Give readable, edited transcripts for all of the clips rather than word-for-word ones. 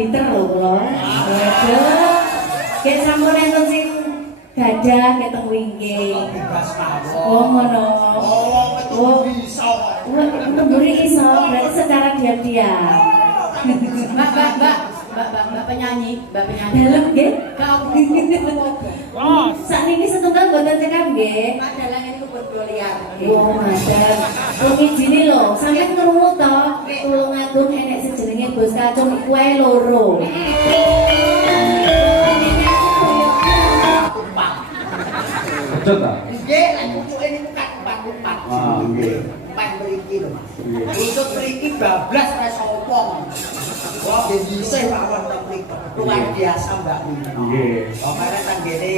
diter lho kula. Waduh. Nek sampun enten sing gadah keteng wingking. Oh ngono. Oh bisa. Mburi iso, berarti secara diam-diam. Mbak penyanyi. Dalem nggih? Kau. Sakniki setunggal mboten cekap nggih. Madalang ini kubur liar. Oh, madang. Rumijine lho, sampeyan krungu to, tulungaken enek sejenenge Bos Kacung iku ae loro. Betul ta? Nggih, lek pucuke niku kan empat. Ah, nggih. Empat mriki lho, Mas. Nggih. Untuk mriki bablas ora sopong. Wah, bisa lawan teknik luar biasa Mbak Wina. Nggih. Kemarin kan gini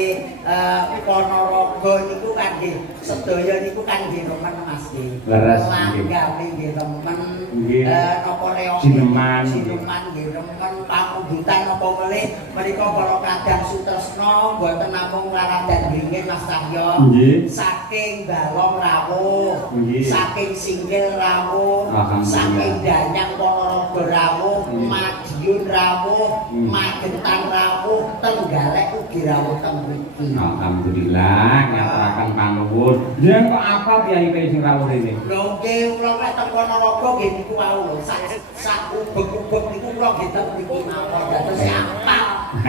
Ponorogo niku kan nggih sedaya niku kan nggih remen Mas nggih. Leres nggih. Langgane nggih remen. Nggih. Napa reong Sineman. nggih remen pamundutan napa melih menika para kadang sutresna mboten namung laladan ringin Mas Cahyo. Nggih. Saking Balong rawuh. Nggih. Saking Singgil rawuh. Alhamdulillah. Saking Danyang Ponorogo rawuh. Madiun rawuh, Magetan rawuh, Trenggalek ugi rawuh teng mriki. Alhamdulillah ngaturaken panuwun. Yen kok apa piyai sing rawuh rene? Lho nggih kula nek teng Ponorogo nggih niku wau lho. Sak ubek-ubek niku kula nggih teng mriki mawon. Dados apal.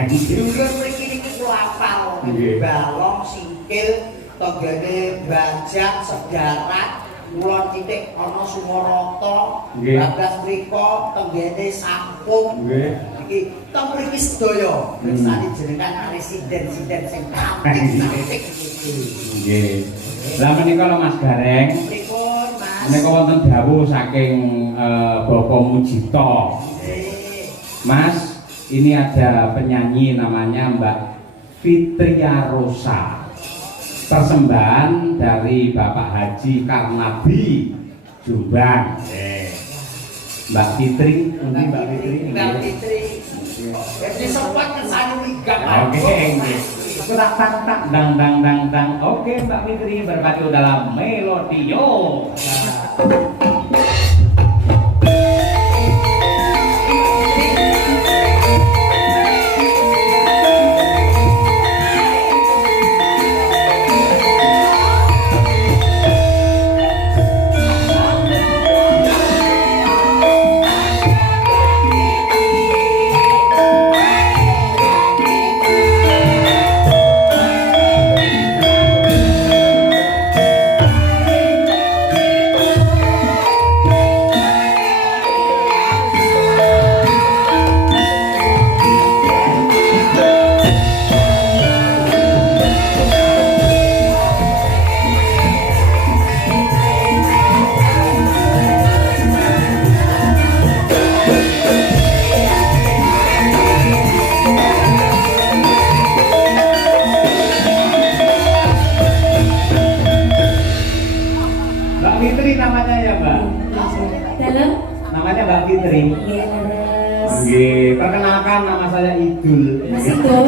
Dulur mriki niki kula apal. Nggih. Balong, Singkil, tenggene Banjak, Sedarat, Kulon titik ana Sumarata, Nggih. Bagas mriko tenggene Sampung. Nggih. Iki teng mriki sedaya mirsani jenengan residen-residen sing cantik-cantik iki. Nggih. Lah menika lho Mas Gareng, Pripun, Mas? menika wonten dawuh saking Bapak Mujito. Nggih. Mas, ini ada penyanyi namanya Mbak Fitria Rosa. Persembahan dari Bapak Haji Karnabi Jombang. Mbak Fitri, Mbak Fitri. Mbak Fitri. Jadi sempat kesana migak. Oke, nggih. Tak dang. Oke, Mbak Fitri berpacu dalam Melodio. Mbak Fitri namanya ya, Mbak? Dalem? Namanya Mbak Fitri. Nggih, leres. Nggih, perkenalkan nama saya Idul. Mas Idul.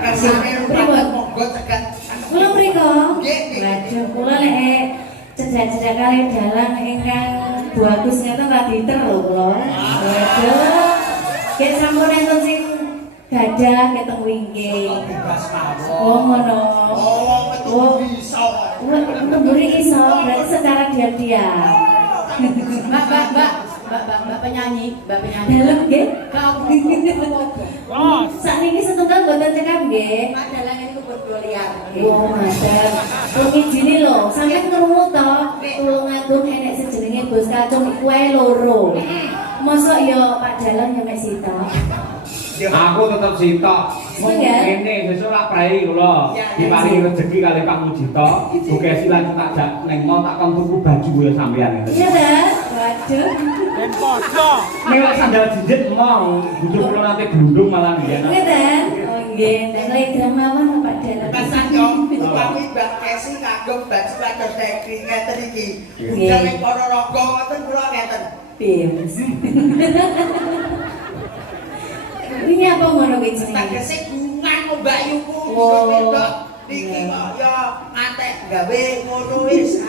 Kersane rumah monggo cegat. Kula mriko. Nggih, nggih. Waduh, kula lek cedak-cedak kali dalang ingkang bagus ngeten ra diter lho kula. Waduh. Nek sampun enten sing gadah keteng wingking. Bebas mawon. Oh ngono. Oh, betul bisa. Mburi iso, berarti secara diam-diam. Mbak penyanyi. Dalem nggih? Kau. Sakniki setunggal mboten cekap nggih. Madalang ini kubur liar. Oh, madang. Rumijine lho, sampeyan krungu to, tulungaken enek sejenenge Bos Kacung iku ae loro. Mosok ya Pak Dalang ya mek sitok. Aku tetep sitok. Mung Iya. ngene sesuk lak prei kula. Diparingi rezeki kali Pak Mujito. Buka silan tak jak ning mall tak kon tuku baju ya sampean ngene. Iya ta? Waduh. Ben podo. Nek lak sandal jijit mau, bujuk kula nanti glundung malah nggih. Nggih ta? Oh nggih, nek telegram mawon Pak Dalang. Pesan dong, upami Mbak Kesi kagum baju kados teknik ngeten iki. Budal ning Ponorogo ngoten kula ngeten. Piye, Mas? Ini apa ngono kuwi jenenge? Tegese gungan Mbak Yuku. Oh. Iki kok ya ngantek gawe ngono wis.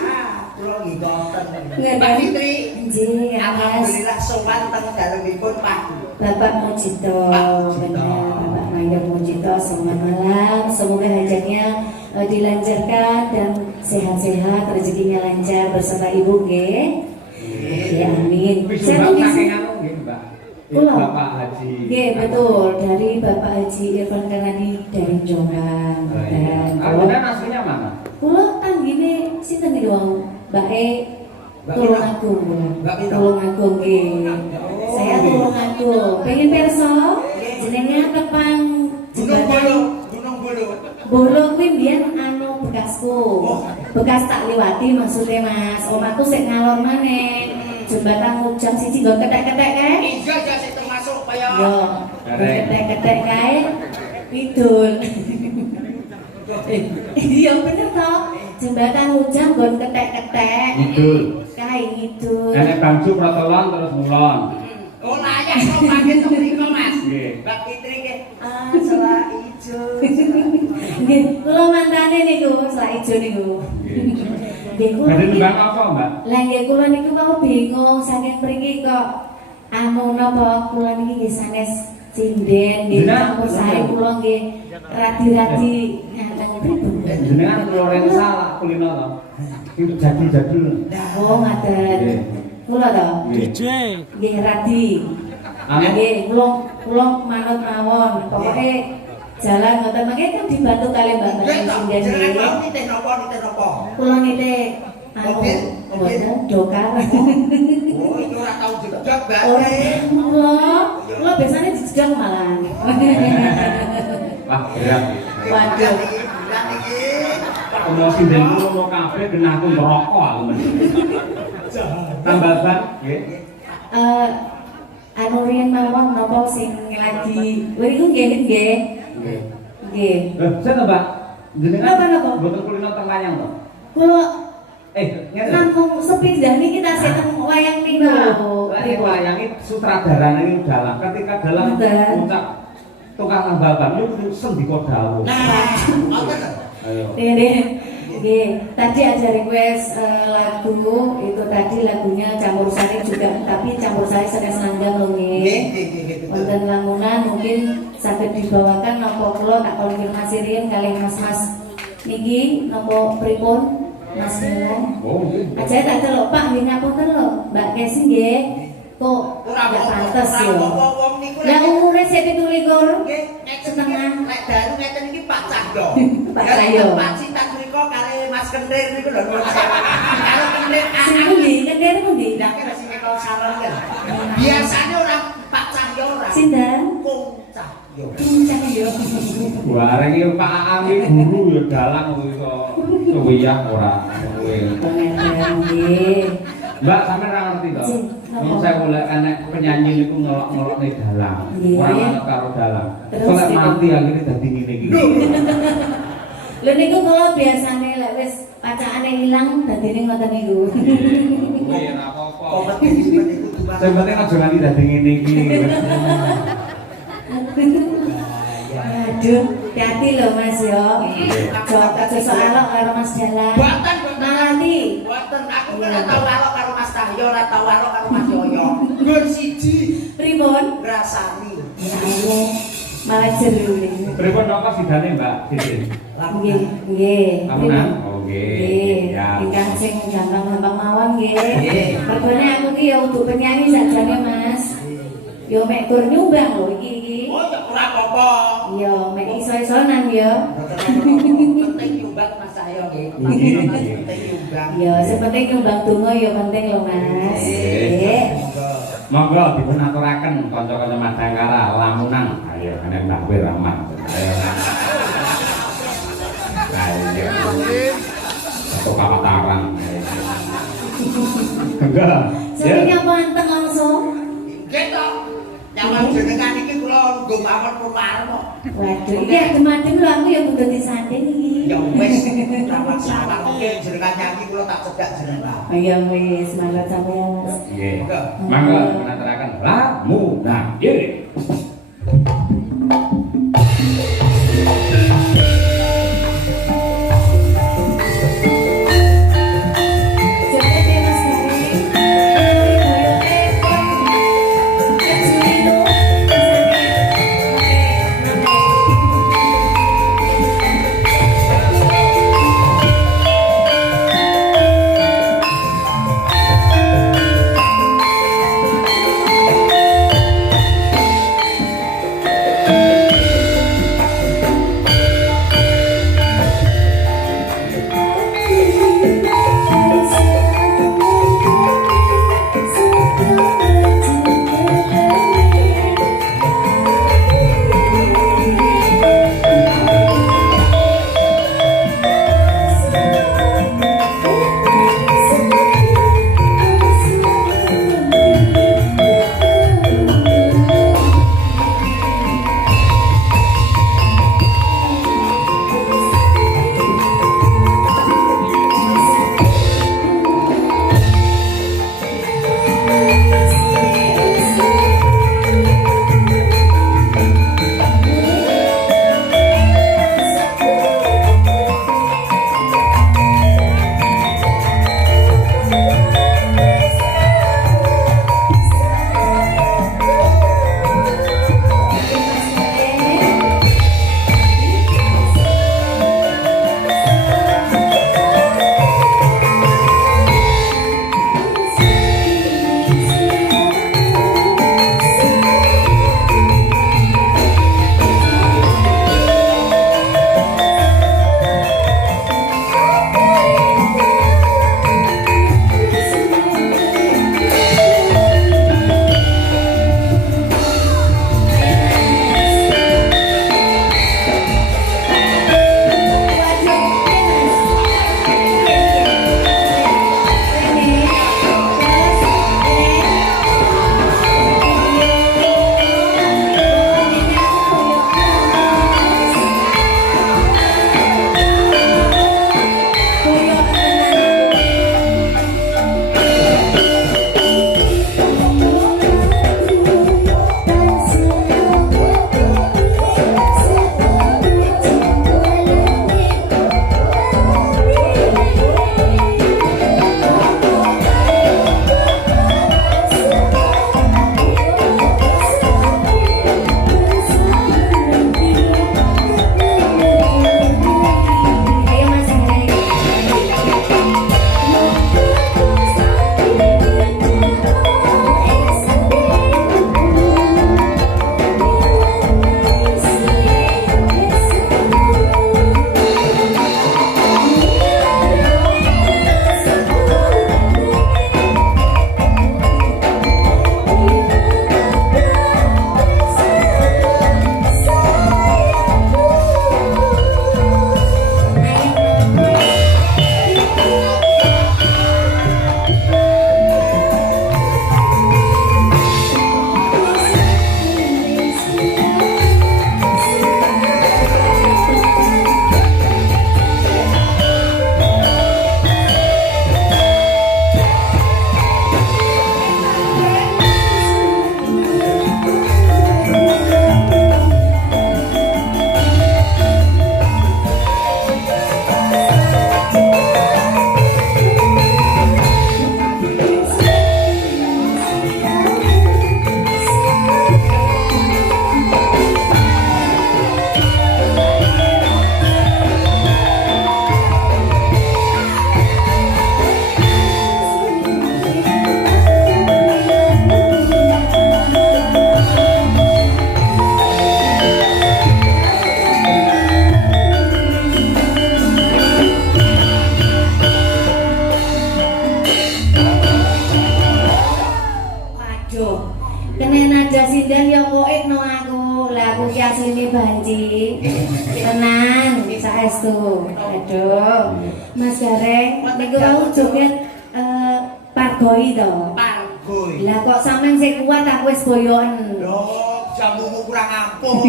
Kula nggih ngoten. Nggih, Mbak Fitri. Nggih, Mas. Alhamdulillah sowan teng dalemipun Pak Bapak Mujito, Pak Mujito. benar, Bapak Mayor Mujito, selamat malam. Semoga hajatnya dilancarkan dan sehat-sehat, rezekinya lancar bersama Ibu, nggih. Ya, amin. Wis Saya mbak tuh saking anu nggih, Mbak. Kula. Bapak Haji. Nggih, betul, dari Bapak Haji Irfan Karani dari Jombang. Oh, iya. Dan Kemudian aslinya mana? kula tanggine sinten iki wong? Mbak E Mbak Tulungagung. Mbak Pino. Tulungagung nggih. Saya Tulungagung. Pengen perso jenenge tepang Gunung Bolo, jembatan Gunung Bolo. Bolo kuwi mbiyen anu bekasku. Bekas tak liwati maksudnya Mas. Omahku sik ngalor maneh. Jembatan Mujang siji nggon ketek-ketek kae. Iya, iya, sih termasuk kaya. Yo, ketek-ketek kae idul. Iya bener toh. Jembatan Mujang nggon ketek-ketek. Idul. Kae ngidul. Nenek bangsu protolon terus mulon. Oh, layak kok panggil to mriko, Mas. Nggih. Mbak Fitri nggih. Salah ijo. Nggih, kula mantane niku, sak ijo niku. Nggih, kula Badhe niki. nembang apa, Mbak? Lah nggih kula niku mau bingung saking mriki kok anu napa kula niki nggih sanes sinden nggih Bener. campur sae kula nggih radi-radi ngaten pripun. Jenengan Lorenza lah kulino to. Itu jadul-jadul. Oh, ngaten. Nggih. Kula to. DJ. Nggih radi. Anu? Nggih, kula manut mawon. Pokoke jalan ngoten mangke kan dibantu kali Mbak Nggih to, sinden jenengan mau nggih. nitih napa, nitih napa? Kula nite anu Mobil? mboten dokar. Oh, itu ora tau jedok, Mbak. Kula biasanya dijedok malah. Wah, berat. Waduh. Berat iki. Promosi den ngono kabeh genahku ngerokok aku men. Tambahan nggih. Anu riyen mawon napa sing lagi niku nggih nggih. Nggih. Nggih. Saya Mbak, jenengan Napa? mboten kulino teng wayang to? Kula Ngeten. nanggung sepindah niki tasih teng wayang pino. Lek wayang iki sutradara ini dalam ketika dalam Betul. puncak tukang tambahan itu sendika dawuh. Nah, ngoten. Ayo. Nggih, tadi ada request lagu itu tadi lagunya campur sari juga, tapi campur sari sanes nanggang lho Nggih, nggih. nggih, nggih. Wonten lamunan mungkin saged dibawakan napa kula tak konfirmasi riyen kalih Mas-mas niki napa pripun Mas Milan. Oh, nggih. Aja tak delok Pak nggih ngapunten lho, Mbak Kesi nggih. Kok Ora nggak pantes ora yo. wong niku Lah umure sik 17. nggih, setengah. Lek dalu ngeten iki Pak Cahyo. Pak Cahyo. Pak Cinta mriko kali Mas Kendir niku lho. Karo Kendir Sing pundi? Kendir pundi? Lah kira sing kok saran kan. Biasane ora Pak Cahyo ora. Sinten? Kung Cahyo. Cincang yo. Bareng iki Pak Aang iki guru ya dalang iso suwiyah ora. Nggih. Mbak sampean ora ngerti to? Sing, napa? Wong saya golek enek penyanyi niku ngelok-ngelokne dalang. Nggih. Ora manut karo dalang. Terus Kok lek gitu. mati akhirnya dadi ngene iki. Lha niku kula biasane lek wis pacakane ilang dadine ngoten niku. Kuwi ora apa-apa. Kompetisi niku tuh. Sing penting aja nganti dadi ngene iki. Aduh, hati lho Mas yo. Aja sok alok karo Mas Jalan. Boten, Nanti. Boten, aku kan ora tau alok karo Mas Cahyo, ora tau alok karo Mas Yoyo. Nggon siji Pripun? ngrasani. Ayo, malah jeru ini. Pripun napa sidane Mbak Siti? Nggih, nggih. Lamunan? Oh nggih. Nggih. Ya. Ingkang sing gampang-gampang mawon nggih. Nggih. Mergone aku ki ya utuk penyanyi sakjane Mas. Yo mek gur nyumbang lho iki. Oh, ya ora apa-apa. Yo mek iso-isonan yo. Penting nyumbang Mas Cahyo nggih. Nggih. Penting nyumbang. Yo sing penting nyumbang donga yo penting lho Mas. Nggih. Monggo dipun aturaken kanca-kanca Madangkara Lamunan. Ayo kene Mbah Wir Rahman. Ayo. Ayo. Satu kapataran. Enggak. Sing nyapa anteng langsung. Nggih to. Nyawan jenengan iki kula nggo mawon purwaren kok. Waduh, iki adem-adem lho aku ya kudu disanding iki. Ya wis, ora masalah. Nggih jenengan nyanyi kula tak cedak jenengan. Ayo wis, mangga sampeyan Mas. Nggih. Monggo dipun aturaken Lamunan. Nggih. Joget ya Mas Garing. Boyoke Ed Julino. asline Banci. Tenang, saestu. Aduh. Mas Gareng, niku wau joget pargoi to. Pargoi. Lah kok sampean sing kuat aku wis boyoken. Loh, jamumu kurang ampuh.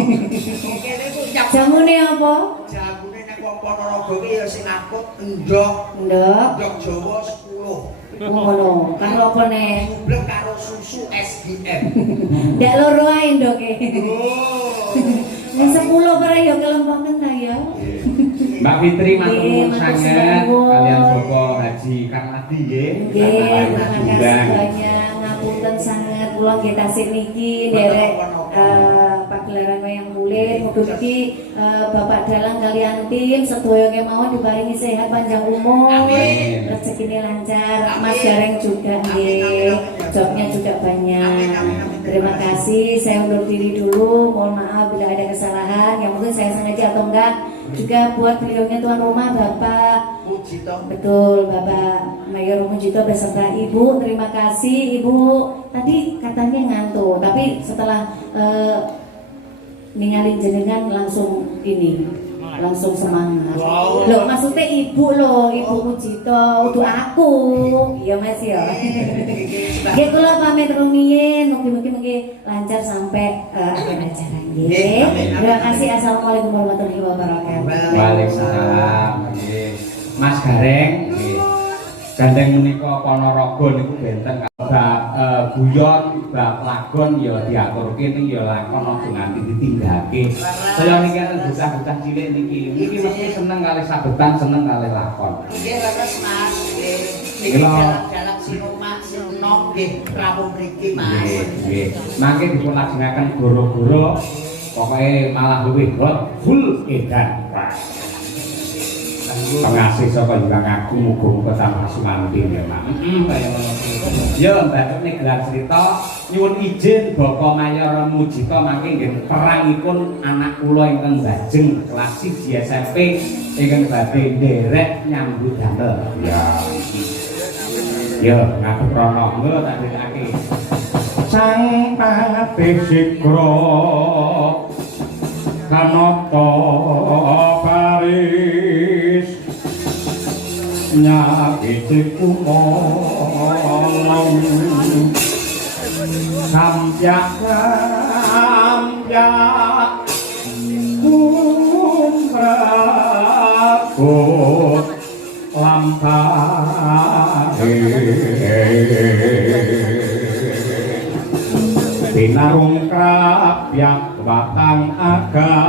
Kene ku jamune apa? Jamune nek wong Ponorogo iki ya sing apot endhog. Endhog. Endhog Jawa 10. Oh ngono, karo apa nek? Blek karo susu SGM. Ndak loro ae ndoke. Oh. Nek 10 para ya kelempoken ta ya. Mbak Fitri matur nuwun sanget kalian Bapak Haji Karmadi nggih. Nggih, terima kasih banyak. Ngapunten sanget kula nggih tasih niki derek pagelaran wayang kulit mugi-mugi Bapak Dalang kalian tim sedaya kemawon diparingi sehat panjang umur. Amin. Rezekine lancar. Amin. Mas Gareng juga nggih. Jobnya juga banyak. Terima kasih. Saya undur diri dulu. Mohon maaf bila ada kesalahan yang mungkin saya sengaja atau enggak. Juga buat beliaunya tuan rumah Bapak Mujito. Betul, Bapak Mayor Mujito beserta Ibu. Terima kasih Ibu. Tadi katanya ngantuk, tapi setelah ninggalin jenengan langsung ini, langsung semangat. Wow. Loh, maksudnya Ibu loh, Ibu Mujito, untuk aku. Iya Mas ya. Oke, kula pamit rumiyin, mungkin lancar sampai akhir acara nggih. Terima kasih. Assalamualaikum warahmatullahi wabarakatuh. Waalaikumsalam. Nggih. Mas Gareng nggih. Gandeng menika Ponorogo niku benten guyon bab lagon ya diaturke ning ya lakon aja nganti ditinggake. Saya niki bocah-bocah cilik niki mesti seneng kalih sabetan, seneng kalih lakon. Nggih leres Mas. Nggih. Nggih. sinumak sinong nggih rawuh mriki Mas. Nggih. Mangke dipun lajengaken goro-goro pokoke malah luwih hot full edan. Pengasih saka Hyang Agung muga-muga tambah sumanting ya, Mak. Ya, Mbak nek gelar cerita nyuwun izin Bapa Mayor Mujita mangke nggih perangipun anak kula ingkang bajeng kelas 1 SMP ingkang badhe nderek nyambut damel. Ya. Ya, ngatur pranama tak dherekake. Sang patih sikra kanata paris nyakiti kumolong samyak kumrakut lampahe binarung krapyak batang agati